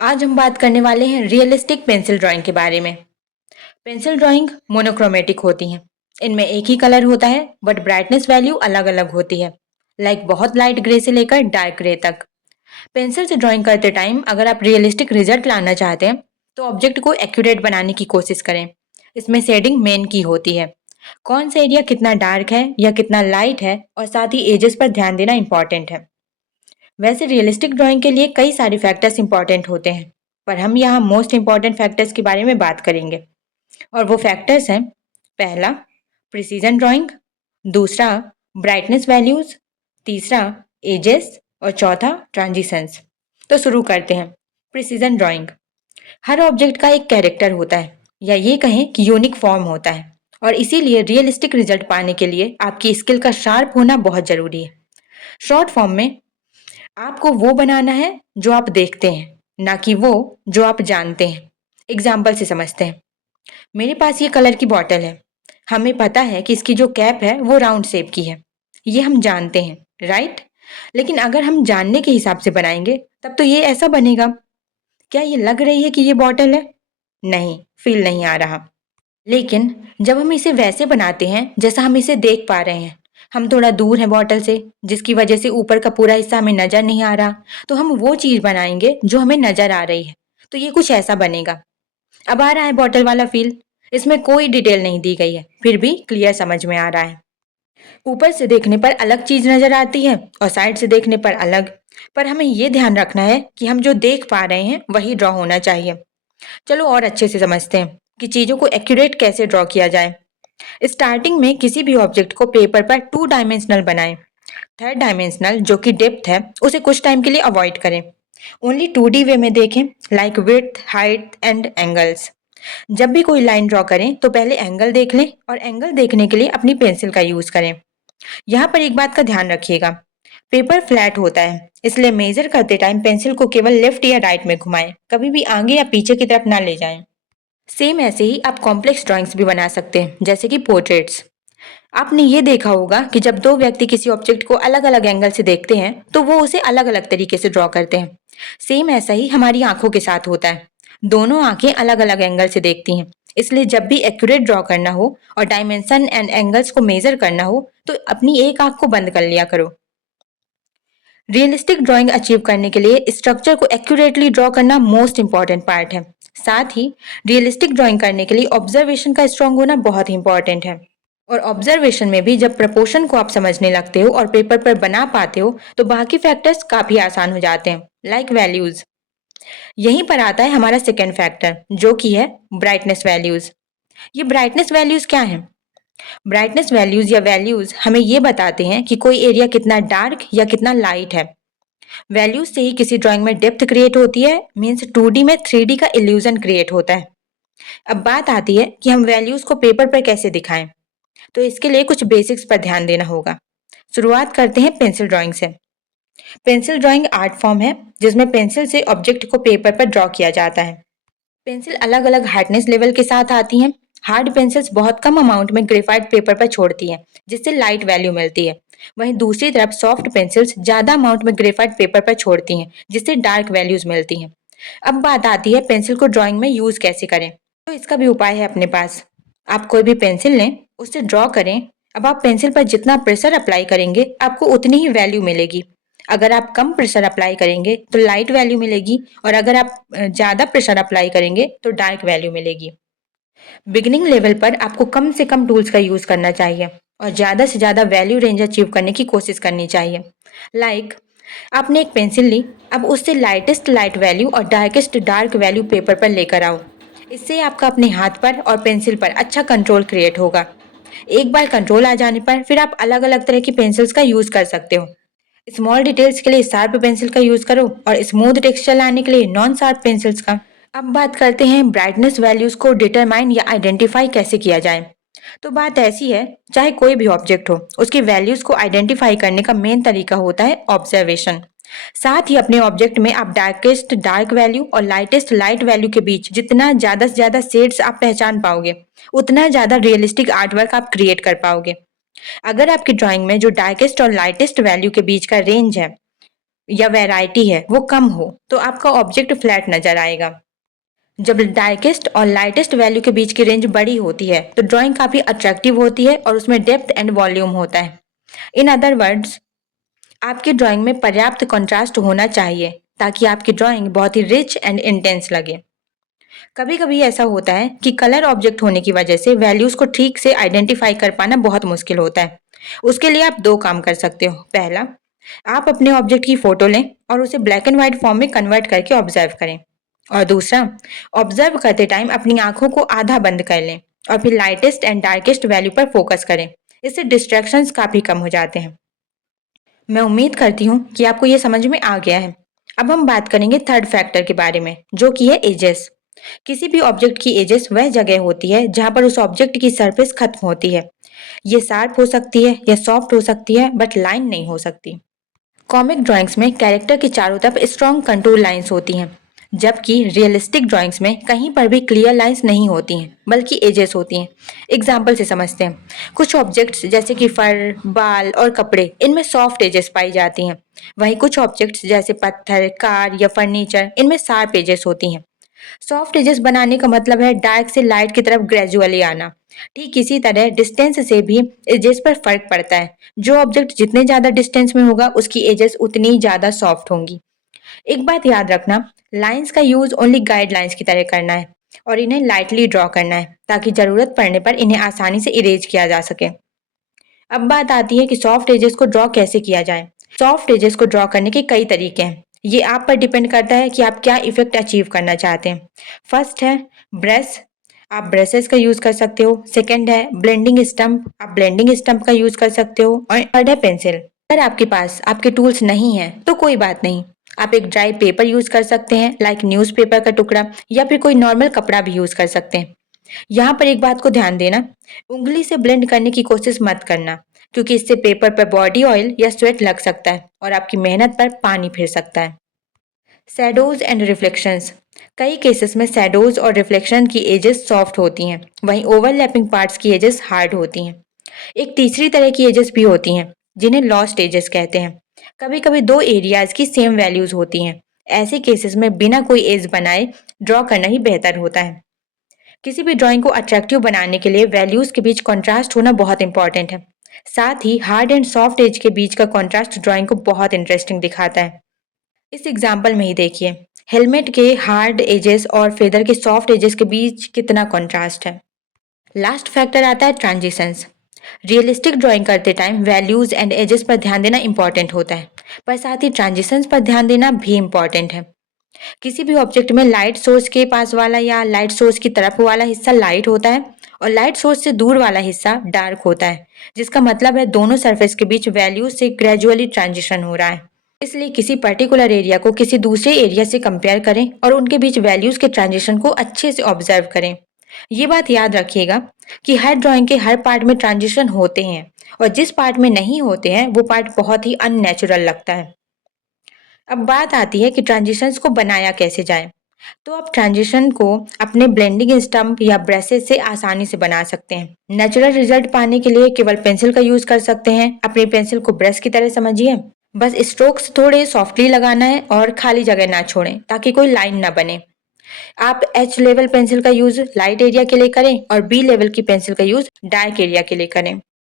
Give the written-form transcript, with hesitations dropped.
आज हम बात करने वाले हैं रियलिस्टिक पेंसिल ड्राइंग के बारे में। पेंसिल ड्राइंग मोनोक्रोमेटिक होती हैं। इनमें एक ही कलर होता है बट ब्राइटनेस वैल्यू अलग अलग होती है। बहुत लाइट ग्रे से लेकर डार्क ग्रे तक। पेंसिल से ड्राइंग करते टाइम अगर आप रियलिस्टिक रिजल्ट लाना चाहते हैं तो ऑब्जेक्ट को एक्यूरेट बनाने की कोशिश करें। इसमें शेडिंग मेन की होती है। कौन सा एरिया कितना डार्क है या कितना लाइट है और साथ ही एजेस पर ध्यान देना इंपॉर्टेंट है। वैसे रियलिस्टिक ड्राइंग के लिए कई सारे फैक्टर्स इंपॉर्टेंट होते हैं, पर हम यहाँ मोस्ट इंपॉर्टेंट फैक्टर्स के बारे में बात करेंगे। और वो फैक्टर्स हैं: पहला, प्रिसीजन ड्राइंग; दूसरा, ब्राइटनेस वैल्यूज; तीसरा, एजेस; और चौथा, ट्रांजिशंस। तो शुरू करते हैं। Precision drawing. हर ऑब्जेक्ट का एक कैरेक्टर होता है, या ये कहें कि यूनिक फॉर्म होता है, और इसीलिए रियलिस्टिक रिजल्ट पाने के लिए आपकी स्किल का शार्प होना बहुत जरूरी है। शॉर्ट फॉर्म में आपको वो बनाना है जो आप देखते हैं, ना कि वो जो आप जानते हैं। एग्जाम्पल से समझते हैं। मेरे पास ये कलर की बॉटल है। हमें पता है कि इसकी जो कैप है वो राउंड शेप की है। ये हम जानते हैं, राइट? लेकिन अगर हम जानने के हिसाब से बनाएंगे तब तो ये ऐसा बनेगा। क्या ये लग रही है कि ये बॉटल है? नहीं, फील नहीं आ रहा। लेकिन जब हम इसे वैसे बनाते हैं जैसा हम इसे देख पा रहे हैं, हम थोड़ा दूर हैं बॉटल से, जिसकी वजह से ऊपर का पूरा हिस्सा हमें नजर नहीं आ रहा, तो हम वो चीज बनाएंगे जो हमें नजर आ रही है। तो ये कुछ ऐसा बनेगा। अब आ रहा है बॉटल वाला फील। इसमें कोई डिटेल नहीं दी गई है, फिर भी क्लियर समझ में आ रहा है। ऊपर से देखने पर अलग चीज नजर आती है और साइड से देखने पर अलग। पर हमें ये ध्यान रखना है कि हम जो देख पा रहे हैं वही ड्रॉ होना चाहिए। चलो और अच्छे से समझते हैं कि चीजों को एक्यूरेट कैसे ड्रॉ किया जाए। स्टार्टिंग में किसी भी ऑब्जेक्ट को पेपर पर 2 डायमेंशनल बनाएं। थर्ड डायमेंशनल जो कि डेप्थ है उसे कुछ टाइम के लिए अवॉइड करें। ओनली 2D वे में देखें, like width, height and angles. जब भी कोई लाइन ड्रॉ करें तो पहले एंगल देख लें, और एंगल देखने के लिए अपनी पेंसिल का यूज करें। यहाँ पर एक बात का ध्यान रखिएगा, पेपर फ्लैट होता है, इसलिए मेजर करते टाइम पेंसिल को केवल लेफ्ट या राइट में घुमाएं, कभी भी आगे या पीछे की तरफ ना ले जाएं। सेम ऐसे ही आप कॉम्प्लेक्स ड्राइंग्स भी बना सकते हैं, जैसे कि पोर्ट्रेट्स। आपने ये देखा होगा कि जब दो व्यक्ति किसी ऑब्जेक्ट को अलग अलग एंगल से देखते हैं तो वो उसे अलग अलग तरीके से ड्रॉ करते हैं। सेम ऐसा ही हमारी आंखों के साथ होता है। दोनों आंखें अलग अलग एंगल से देखती हैं, इसलिए जब भी एक्यूरेट ड्रॉ करना हो और डायमेंशन एंड एंगल्स को मेजर करना हो तो अपनी एक आंख को बंद कर लिया करो। रियलिस्टिक ड्राइंग अचीव करने के लिए स्ट्रक्चर को एक्यूरेटली ड्रॉ करना मोस्ट इंपॉर्टेंट पार्ट है। साथ ही रियलिस्टिक ड्राइंग करने के लिए ऑब्जर्वेशन का स्ट्रांग होना बहुत इंपॉर्टेंट है। और ऑब्जर्वेशन में भी जब प्रपोर्शन को आप समझने लगते हो और पेपर पर बना पाते हो तो बाकी फैक्टर्स काफी आसान हो जाते हैं, लाइक वैल्यूज। यहीं पर आता है हमारा सेकेंड फैक्टर, जो कि है ब्राइटनेस वैल्यूज। ये ब्राइटनेस वैल्यूज क्या है? ब्राइटनेस वैल्यूज या वैल्यूज हमें ये बताते हैं कि कोई एरिया कितना डार्क या कितना लाइट है। वैल्यूज से ही किसी ड्राइंग में डेप्थ क्रिएट होती है, मीन्स 2D में 3D का इल्यूजन क्रिएट होता है। अब बात आती है कि हम वैल्यूज को पेपर पर कैसे दिखाएं। तो इसके लिए कुछ बेसिक्स पर ध्यान देना होगा। शुरुआत करते हैं पेंसिल ड्राइंग से। पेंसिल ड्राइंग आर्ट फॉर्म है जिसमें पेंसिल से ऑब्जेक्ट को पेपर पर ड्रॉ किया जाता है। पेंसिल अलग अलग हार्डनेस लेवल के साथ आती हैं। हार्ड पेंसिल्स बहुत कम अमाउंट में ग्रेफाइट पेपर पर छोड़ती हैं, जिससे लाइट वैल्यू मिलती है। वहीं दूसरी तरफ सॉफ्ट पेंसिल्स ज्यादा अमाउंट में ग्रेफाइट पेपर पर छोड़ती हैं, जिससे डार्क वैल्यूज मिलती हैं। अब बात आती है पेंसिल को ड्राइंग में यूज कैसे करें। तो इसका भी उपाय है अपने पास। आप कोई भी पेंसिल लें, उससे ड्रॉ करें। अब आप पेंसिल पर जितना प्रेशर अप्लाई करेंगे आपको उतनी ही वैल्यू मिलेगी। अगर आप कम प्रेशर अप्लाई करेंगे तो लाइट वैल्यू मिलेगी, और अगर आप ज़्यादा प्रेशर अप्लाई करेंगे तो डार्क वैल्यू मिलेगी। बिगिनिंग लेवल पर आपको कम से कम टूल्स का यूज़ करना चाहिए और ज़्यादा से ज़्यादा वैल्यू रेंज अचीव करने की कोशिश करनी चाहिए। लाइक आपने एक पेंसिल ली, अब उससे लाइटेस्ट लाइट वैल्यू और डार्केस्ट डार्क वैल्यू पेपर पर लेकर आओ। इससे आपका अपने हाथ पर और पेंसिल पर अच्छा कंट्रोल क्रिएट होगा। एक बार कंट्रोल आ जाने पर फिर आप अलग अलग तरह की पेंसिल्स का यूज़ कर सकते हो। स्मॉल डिटेल्स के लिए शार्प पेंसिल का यूज करो और स्मूथ टेक्सचर लाने के लिए नॉन शार्प पेंसिल्स का। अब बात करते हैं ब्राइटनेस वैल्यूज को डिटरमाइन या आइडेंटिफाई कैसे किया जाए। तो बात ऐसी है, चाहे कोई भी ऑब्जेक्ट हो, उसकी वैल्यूज को आइडेंटिफाई करने का मेन तरीका होता है ऑब्जर्वेशन। साथ ही अपने ऑब्जेक्ट में आप डार्केस्ट डार्क वैल्यू और लाइटेस्ट लाइट वैल्यू के बीच जितना ज्यादा से ज्यादा शेड्स आप पहचान पाओगे, उतना ज्यादा रियलिस्टिक आर्टवर्क आप क्रिएट कर पाओगे। अगर आपकी ड्राइंग में जो डार्केस्ट और लाइटेस्ट वैल्यू के बीच का रेंज है या वैरायटी है वो कम हो तो आपका ऑब्जेक्ट फ्लैट नजर आएगा। जब डार्केस्ट और लाइटेस्ट वैल्यू के बीच की रेंज बड़ी होती है तो ड्राइंग काफी अट्रैक्टिव होती है और उसमें डेप्थ एंड वॉल्यूम होता है। इन अदर वर्ड्स, आपकी ड्राइंग में पर्याप्त कंट्रास्ट होना चाहिए ताकि आपकी ड्राइंग बहुत ही रिच एंड इंटेंस लगे। कभी कभी ऐसा होता है कि कलर ऑब्जेक्ट होने की वजह से वैल्यूज को ठीक से आइडेंटिफाई कर पाना बहुत मुश्किल होता है। उसके लिए आप दो काम कर सकते हो। पहला, आप अपने ऑब्जेक्ट की फोटो लें और उसे ब्लैक एंड व्हाइट फॉर्म में कन्वर्ट करके ऑब्जर्व करें। और दूसरा, ऑब्जर्व करते टाइम अपनी आंखों को आधा बंद कर लें और फिर लाइटेस्ट एंड डार्केस्ट वैल्यू पर फोकस करें। इससे डिस्ट्रैक्शंस काफी कम हो जाते हैं। मैं उम्मीद करती हूँ कि आपको ये समझ में आ गया है। अब हम बात करेंगे थर्ड फैक्टर के बारे में, जो कि है एजेस। किसी भी ऑब्जेक्ट की एजेस वह जगह होती है जहां पर उस ऑब्जेक्ट की सरफेस खत्म होती है। ये शार्प हो सकती है या सॉफ्ट हो सकती है, बट लाइन नहीं हो सकती। कॉमिक ड्राइंग्स में कैरेक्टर के चारों तरफ स्ट्रॉन्ग कंटूर लाइंस होती हैं, जबकि रियलिस्टिक ड्राइंग्स में कहीं पर भी क्लियर लाइंस नहीं होती हैं, बल्कि एजेस होती हैं। एग्जाम्पल से समझते हैं। कुछ ऑब्जेक्ट्स जैसे कि फर, बाल और कपड़े, इनमें सॉफ्ट एजेस पाई जाती हैं। वहीं कुछ ऑब्जेक्ट्स जैसे पत्थर, कार या फर्नीचर, इनमें शार्प एजेस होती हैं। सॉफ्ट एजेस बनाने का मतलब है डार्क से लाइट की तरफ ग्रेजुअली आना। ठीक इसी तरह डिस्टेंस से भी एजेस पर फर्क पड़ता है। जो ऑब्जेक्ट जितने ज्यादा डिस्टेंस में होगा उसकी एजेस उतनी ज्यादा सॉफ्ट होंगी। एक बात याद रखना, लाइंस का यूज ओनली गाइडलाइंस की तरह करना है और इन्हें लाइटली ड्रॉ करना है ताकि जरूरत पड़ने पर इन्हें आसानी से इरेज किया जा सके। अब बात आती है कि सॉफ्ट एजेस को ड्रॉ कैसे किया जाए। सॉफ्ट एजेस को ड्रॉ करने के कई तरीके हैं। ये आप पर डिपेंड करता है कि आप क्या इफेक्ट अचीव करना चाहते हैं। फर्स्ट है ब्रश, आप ब्रशेस का यूज कर सकते हो। सेकंड है ब्लेंडिंग स्टम्प, आप ब्लेंडिंग स्टम्प का यूज कर सकते हो। और थर्ड है पेंसिल। अगर आपके पास आपके टूल्स नहीं है तो कोई बात नहीं, आप एक ड्राई पेपर यूज कर सकते हैं, लाइक न्यूज़पेपर का टुकड़ा, या फिर कोई नॉर्मल कपड़ा भी यूज कर सकते हैं। यहाँ पर एक बात को ध्यान देना, उंगली से ब्लेंड करने की कोशिश मत करना, क्योंकि इससे पेपर पर बॉडी ऑयल या स्वेट लग सकता है और आपकी मेहनत पर पानी फिर सकता है। शैडोज एंड रिफ्लेक्शंस, कई केसेस में शैडोज और रिफ्लेक्शन की एजेस सॉफ्ट होती हैं, वहीं ओवरलैपिंग पार्ट्स की एजेस हार्ड होती हैं। एक तीसरी तरह की एजेस भी होती हैं जिन्हें लॉस्ट एजेस कहते हैं। कभी कभी दो एरियाज की सेम वैल्यूज होती हैं। ऐसे केसेस में बिना कोई एज बनाए ड्रॉ करना ही बेहतर होता है। किसी भी ड्राइंग को अट्रैक्टिव बनाने के लिए वैल्यूज के बीच कॉन्ट्रास्ट होना बहुत इंपॉर्टेंट है। साथ ही हार्ड एंड सॉफ्ट एज के बीच का कॉन्ट्रास्ट ड्राइंग को बहुत इंटरेस्टिंग दिखाता है। इस एग्जाम्पल में ही देखिए, हेलमेट के हार्ड एजेस और फेदर के सॉफ्ट एजेस के बीच कितना कॉन्ट्रास्ट है। लास्ट फैक्टर आता है ट्रांजिशंस। रियलिस्टिक ड्राइंग करते टाइम वैल्यूज एंड एजेस पर ध्यान देना इंपॉर्टेंट होता है, पर साथ ही ट्रांजिशंस पर ध्यान देना भी इंपॉर्टेंट है। किसी भी ऑब्जेक्ट में लाइट सोर्स के पास वाला या लाइट सोर्स की तरफ वाला हिस्सा लाइट होता है और लाइट सोर्स से दूर वाला हिस्सा डार्क होता है, जिसका मतलब है दोनों सरफेस के बीच वैल्यूज से ग्रेजुअली ट्रांजिशन हो रहा है। इसलिए किसी पर्टिकुलर एरिया को किसी दूसरे एरिया से कंपेयर करें और उनके बीच वैल्यूज के ट्रांजिशन को अच्छे से ऑब्जर्व करें। ये बात याद रखिएगा कि हर ड्राइंग के हर पार्ट में ट्रांजिशन होते हैं और जिस पार्ट में नहीं होते हैं वो पार्ट बहुत ही अननेचुरल लगता है। अब बात आती है कि ट्रांजिशंस को बनाया कैसे जाए। तो आप ट्रांजिशन को अपने ब्लेंडिंग स्टम्प या ब्रशेस से आसानी से बना सकते हैं। नेचुरल रिजल्ट पाने के लिए केवल पेंसिल का यूज कर सकते हैं। अपनी पेंसिल को ब्रश की तरह समझिए, बस स्ट्रोक्स थोड़े सॉफ्टली लगाना है और खाली जगह ना छोड़ें ताकि कोई लाइन ना बने। आप एच लेवल पेंसिल का यूज लाइट एरिया के लिए करें और बी लेवल की पेंसिल का यूज डार्क एरिया के लिए करें।